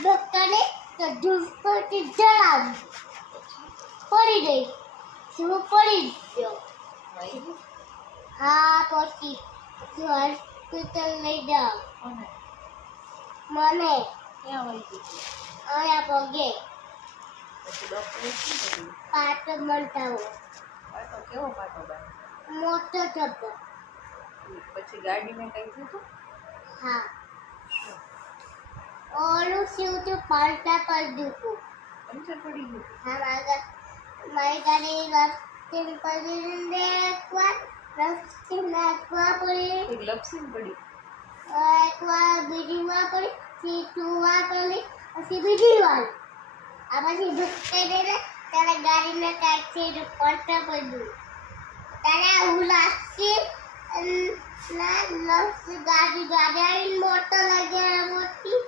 ડોક્ટરે તો ધૂપથી જણાવ્યું પડી ગઈ શું પડી ગયો હા પછી હોસ્પિટલ લઈ જાઓ મને અહીંયા પગે પાટો મંટાવો કેવો પાટો બાંધ્યો? મોટો ધબ્બો પછી ગાડીને કઈ થયું? હા ઓલું શું તો પાલટા પર દુખું પંચર પડી ગયું? હા મારી ગાડી રસ્તે પડી એકવાર રસ્તે નાખવા પડી લપસીને પડી? એકવાર બીજી વાર પડી પછી વાર પડી પછી બીજી વાર આ પછી દુખતે ગઈ ત્યારે ગાડીને કાંઈક પાલટા પડ્યું ત્યારે હું લાગતી ગાડી મોટર લાગ્યા મોટી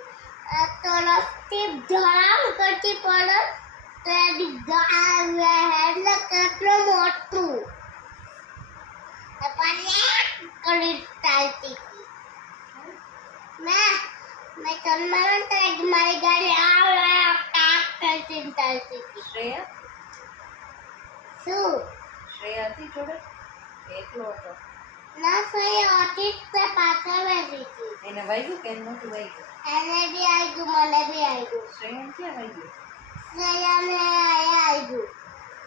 તો રસ્તે ધડામ કરતી પડે તો હેડ કેટલો મોટું કરી ચાલતી હતી મેં તન્માન મારી ગાડી કાક કરતી ચાલતી હતી શ્રેયા? શું શ્રેયા હતી જોડે? એકલો હતો? ના સહી ઓટી તે પાછળ બેસી હતી એને વાગ્યું કે નહોતું વાગ્યું? એને બી આવી ગયું મને બી આવી ગયું શ્રેયાને ક્યાં વાગ્યું? શ્રેયાને આયા આવી ગયું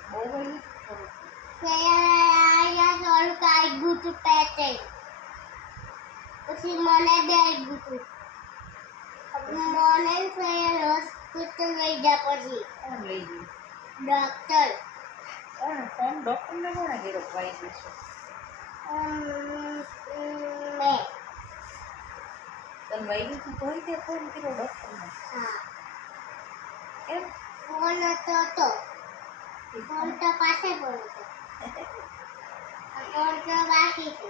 બહુ વાગ્યું? શ્રેયાને આયા થોડુંક આવી ગયું તું પેટે પછી મને બી આવી ગયું તું મને શ્રેયા હોસ્પિટલ લઈ જા પછી કોણ લઈ ગયું? ડોક્ટર ફોન ડૉક્ટરને કોણે કર્યો વાગ્યું છે? મેં તને વાગ્યું તું તોય તે ફોન કર્યો ડૉક્ટરને? હા કેમ? ફોન હતો ફોન તો પાસે પડ્યો હતો ફોન તો બાકી છે